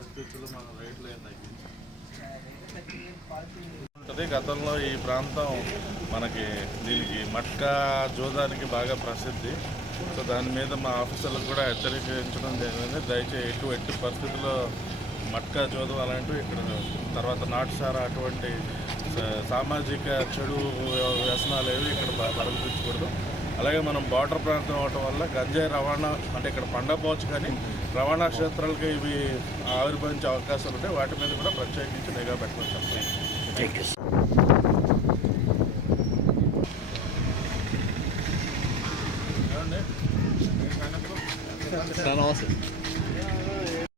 పరిస్థితుల్లో మన ఏం ఉంటుంది గతంలో ఈ ప్రాంతం మనకి దీనికి మట్కా జోదానికి బాగా ప్రసిద్ధి సో దాని మీద మా ఆఫీసర్లకు కూడా హెచ్చరించడం జరిగింది దయచేసి ఎటు ఎట్టి పరిస్థితుల్లో మట్కా జోదం అలాంటివి ఇక్కడ తర్వాత నాటుసార అటువంటి సామాజిక చెడు వ్యసనాలు ఏవి ఇక్కడ పరిమితించకూడదు అలాగే మనం బార్డర్ ప్రాంతం అవటం వల్ల గంజాయి రవాణా అంటే ఇక్కడ పండపోవచ్చు కానీ రవాణా క్షేత్రాలకు ఇవి ఆవిర్భవించే అవకాశాలు ఉంటాయి వాటి మీద కూడా ప్రత్యేకించి నిఘా సార్ నమస్తే